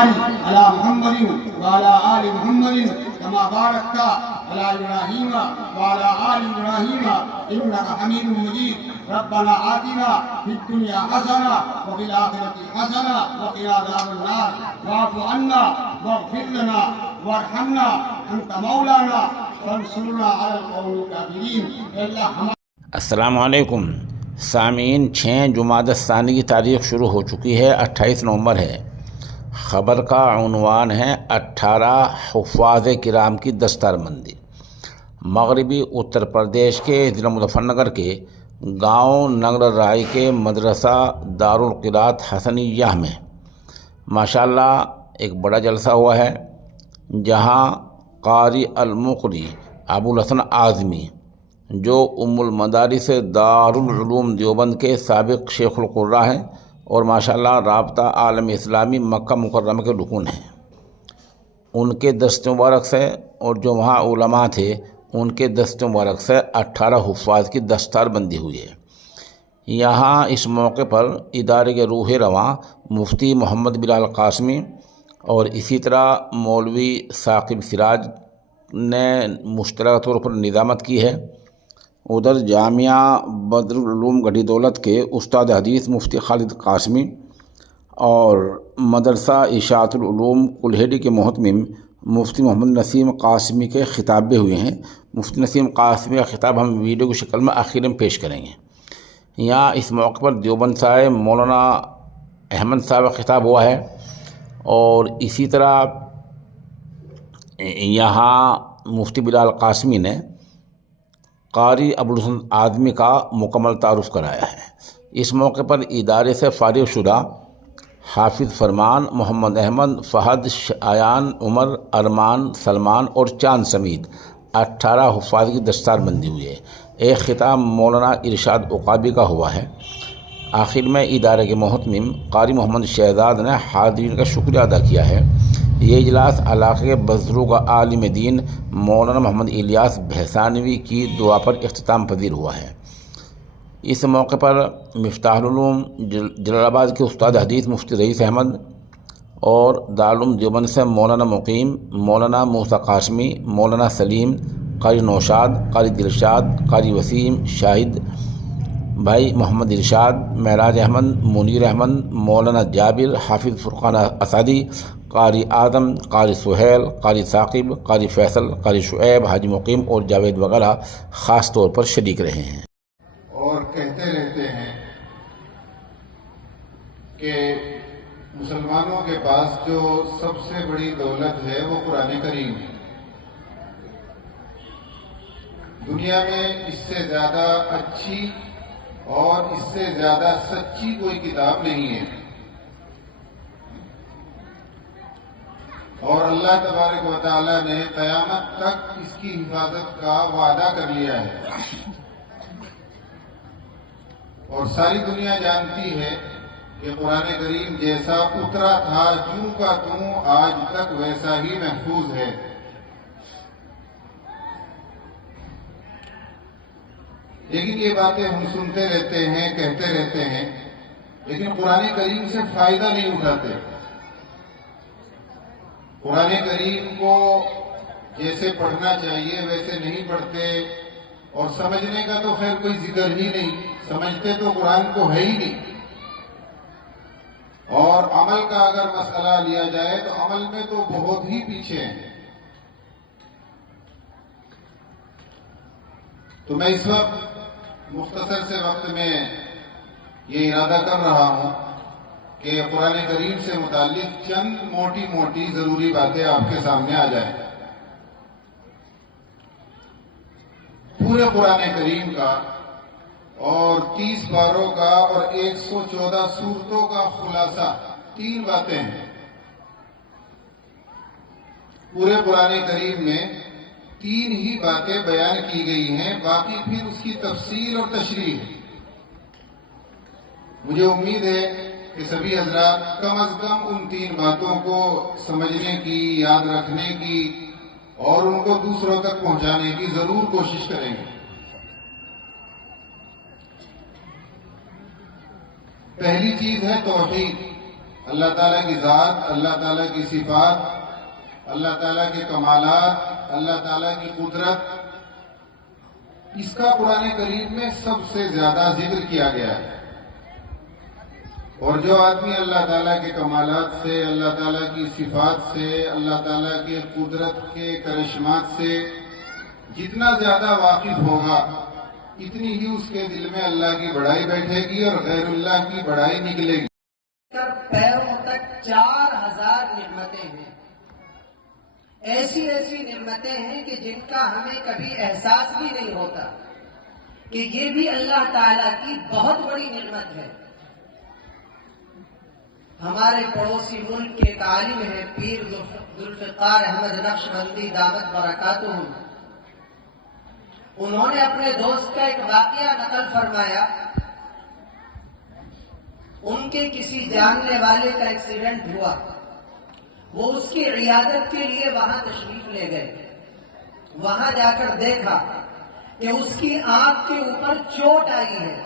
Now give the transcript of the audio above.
على محمد وعلى آل محمد كما باركت على إبراهيم وعلى آل إبراهيم إنك حميد مجيد. ربنا آتنا في الدنيا حسنة وفي الآخرة حسنة وقنا عذاب النار. واعف عنا واغفر لنا وارحمنا أنت مولانا فانصرنا على القوم الكافرين. السلام علیکم سامعین، 6 جمادی الثانی کی تاریخ شروع ہو چکی ہے، 28 نومبر ہے۔ خبر کا عنوان ہے 18 حفاظ کرام کی دستار بندی۔ مغربی اتر پردیش کے ضلع مظفر نگر کے گاؤں نگر رائے کے مدرسہ دارالقرات حسنیہ میں ماشاءاللہ ایک بڑا جلسہ ہوا ہے، جہاں قاری المقری ابوالحسن اعظمی جو ام المدارس دارالعلوم دیوبند کے سابق شیخ القراء ہیں اور ماشاءاللہ رابطہ عالم اسلامی مکہ مکرمہ کے رکن ہیں، ان کے دست مبارک سے اور جو وہاں علماء تھے ان کے دست مبارک سے 18 حفاظ کی دستار بندی ہوئی ہے۔ یہاں اس موقع پر ادارے کے روح رواں مفتی محمد بلال قاسمی اور اسی طرح مولوی ثاقب سراج نے مشترکہ طور پر نظامت کی ہے۔ ادھر جامعہ بدر العلوم گڑھی دولت کے استاد حدیث مفتی خالد قاسمی اور مدرسہ اشاعت العلوم کلہیڑی کے محتمم مفتی محمد نسیم قاسمی کے خطاب بھی ہوئے ہیں۔ مفتی نسیم قاسمی کا خطاب ہم ویڈیو کی شکل میں آخر میں پیش کریں گے۔ یہاں اس موقع پر دیوبند صاحب مولانا احمد صاحب کا خطاب ہوا ہے، اور اسی طرح یہاں مفتی بلال قاسمی نے قاری ابوالحسن اعظمی کا مکمل تعارف کرایا ہے۔ اس موقع پر ادارے سے فارغ شدہ حافظ فرمان، محمد احمد، فہد، ایان، عمر، ارمان، سلمان اور چاند سمیت 18 حفاظ کی دستار بندی ہوئی ہے۔ ایک خطاب مولانا ارشاد عقابی کا ہوا ہے۔ آخر میں ادارے کے محتمم قاری محمد شہزاد نے حاضرین کا شکریہ ادا کیا ہے۔ یہ اجلاس علاقے کے بزرگ عالم دین مولانا محمد الیاس بھیسانوی کی دعا پر اختتام پذیر ہوا ہے۔ اس موقع پر مفتاح العلوم جلال آباد کے استاد حدیث مفتی رئیس احمد اور دارالعلوم دیوبند سے مولانا مقیم، مولانا موسیٰ قاسمی، مولانا سلیم، قاری نوشاد، قاری دلشاد، قاری وسیم، شاہد بھائی، محمد ارشاد، معراج احمد، منیر احمد، مولانا جابر، حافظ فرقان اسادی، قاری اعظم، قاری سہیل، قاری ثاقب، قاری فیصل، قاری شعیب، حاجی مقیم اور جاوید وغیرہ خاص طور پر شریک رہے ہیں۔ اور کہتے رہتے ہیں کہ مسلمانوں کے پاس جو سب سے بڑی دولت ہے وہ قرآن کریم ہے۔ دنیا میں اس سے زیادہ اچھی اور اس سے زیادہ سچی کوئی کتاب نہیں ہے، اور اللہ تبارک و تعالی نے قیامت تک اس کی حفاظت کا وعدہ کر لیا ہے، اور ساری دنیا جانتی ہے کہ قرآن کریم جیسا اترا تھا جوں کا توں آج تک ویسا ہی محفوظ ہے۔ لیکن یہ باتیں ہم سنتے رہتے ہیں، کہتے رہتے ہیں، لیکن قرآن کریم سے فائدہ نہیں اٹھاتے۔ قرآن کریم کو جیسے پڑھنا چاہیے ویسے نہیں پڑھتے، اور سمجھنے کا تو خیر کوئی ذکر ہی نہیں، سمجھتے تو قرآن کو ہے ہی نہیں، اور عمل کا اگر مسئلہ لیا جائے تو عمل میں تو بہت ہی پیچھے ہیں۔ تو میں اس وقت مختصر سے وقت میں یہ ارادہ کر رہا ہوں کہ قرآن کریم سے متعلق چند موٹی موٹی ضروری باتیں آپ کے سامنے آ جائیں۔ پورے قرآن کریم کا اور 30 پاروں کا اور 114 سورتوں کا خلاصہ 3 باتیں ہیں۔ پورے قرآن کریم میں 3 ہی باتیں بیان کی گئی ہیں، باقی پھر اس کی تفصیل اور تشریح ہے۔ مجھے امید ہے کہ سبھی حضرات کم از کم ان 3 باتوں کو سمجھنے کی، یاد رکھنے کی اور ان کو دوسروں تک پہنچانے کی ضرور کوشش کریں گے۔ پہلی چیز ہے توحید، اللہ تعالیٰ کی ذات، اللہ تعالیٰ کی صفات، اللہ تعالیٰ کے کمالات، اللہ تعالیٰ کی قدرت، اس کا قرآن کریم میں سب سے زیادہ ذکر کیا گیا ہے۔ اور جو آدمی اللہ تعالیٰ کے کمالات سے، اللہ تعالیٰ کی صفات سے، اللہ تعالیٰ کے قدرت کے کرشمات سے جتنا زیادہ واقف ہوگا، اتنی ہی اس کے دل میں اللہ کی بڑائی بیٹھے گی اور غیر اللہ کی بڑائی نکلے گی۔ پیروں تک 4000 نعمتیں ہیں، ایسی نعمتیں ہیں کہ جن کا ہمیں کبھی احساس بھی نہیں ہوتا کہ یہ بھی اللہ تعالیٰ کی بہت بڑی نعمت ہے۔ ہمارے پڑوسی ملک کے ایک عالم ہیں پیر ذوالفقار احمد نقشبندی دامت برکاتہم، انہوں نے اپنے دوست کا ایک واقعہ نقل فرمایا۔ ان کے کسی جاننے والے کا ایکسیڈنٹ ہوا، وہ اس کی عیادت کے لیے وہاں تشریف لے گئے۔ وہاں جا کر دیکھا کہ اس کی آنکھ کے اوپر چوٹ آئی ہے،